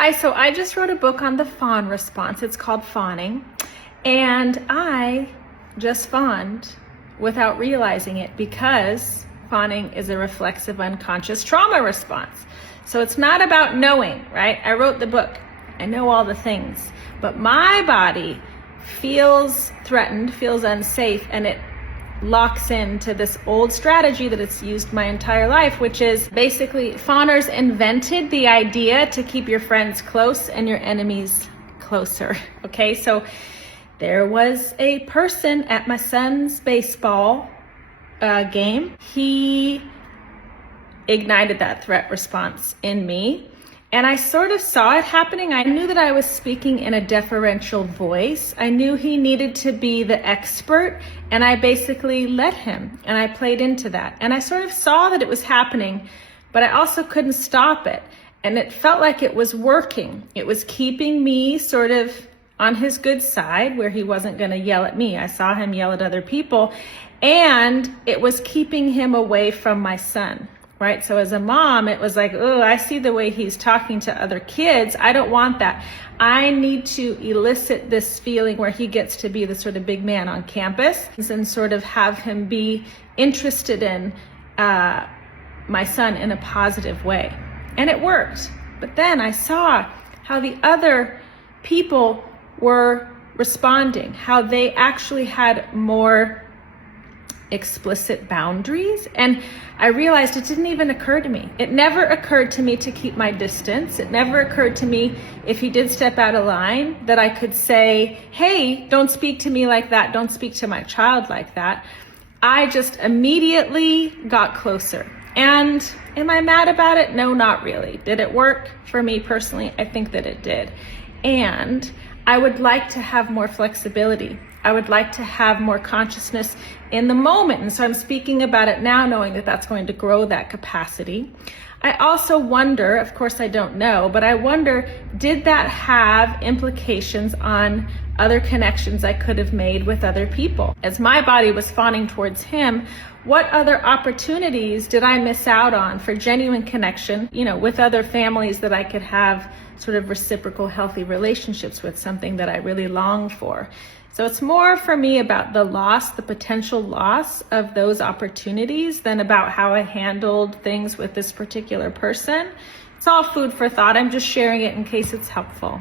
Hi, so I just wrote a book on the fawn response. It's called Fawning. And I just fawned without realizing it because fawning is a reflexive unconscious trauma response. So it's not about knowing, right? I wrote the book. I know all the things, but my body feels threatened, feels unsafe, and it locks into this old strategy that it's used my entire life, which is basically fawners invented the idea to keep your friends close and your enemies closer. Okay, so there was a person at my son's baseball game. He ignited that threat response in me. And I sort of saw it happening. I knew that I was speaking in a deferential voice. I knew he needed to be the expert, and I basically let him, and I played into that. And I sort of saw that it was happening, but I also couldn't stop it. And it felt like it was working. It was keeping me sort of on his good side where he wasn't going to yell at me. I saw him yell at other people, and it was keeping him away from my son. Right? So as a mom, it was like, oh, I see the way he's talking to other kids. I don't want that. I need to elicit this feeling where he gets to be the sort of big man on campus and sort of have him be interested in my son in a positive way. And it worked. But then I saw how the other people were responding, how they actually had more explicit boundaries. And I realized it didn't even occur to me. It never occurred to me to keep my distance. It never occurred to me if he did step out of line that I could say, hey, don't speak to me like that. Don't speak to my child like that. I just immediately got closer. And am I mad about it? No, not really. Did it work for me personally? I think that it did. And I would like to have more flexibility. I would like to have more consciousness in the moment. And so I'm speaking about it now, knowing that that's going to grow that capacity. I also wonder, of course I don't know, but I wonder, did that have implications on other connections I could have made with other people? As my body was fawning towards him, what other opportunities did I miss out on for genuine connection, with other families that I could have sort of reciprocal, healthy relationships with, something that I really long for? So it's more for me about the loss, the potential loss of those opportunities than about how I handled things with this particular person. It's all food for thought. I'm just sharing it in case it's helpful.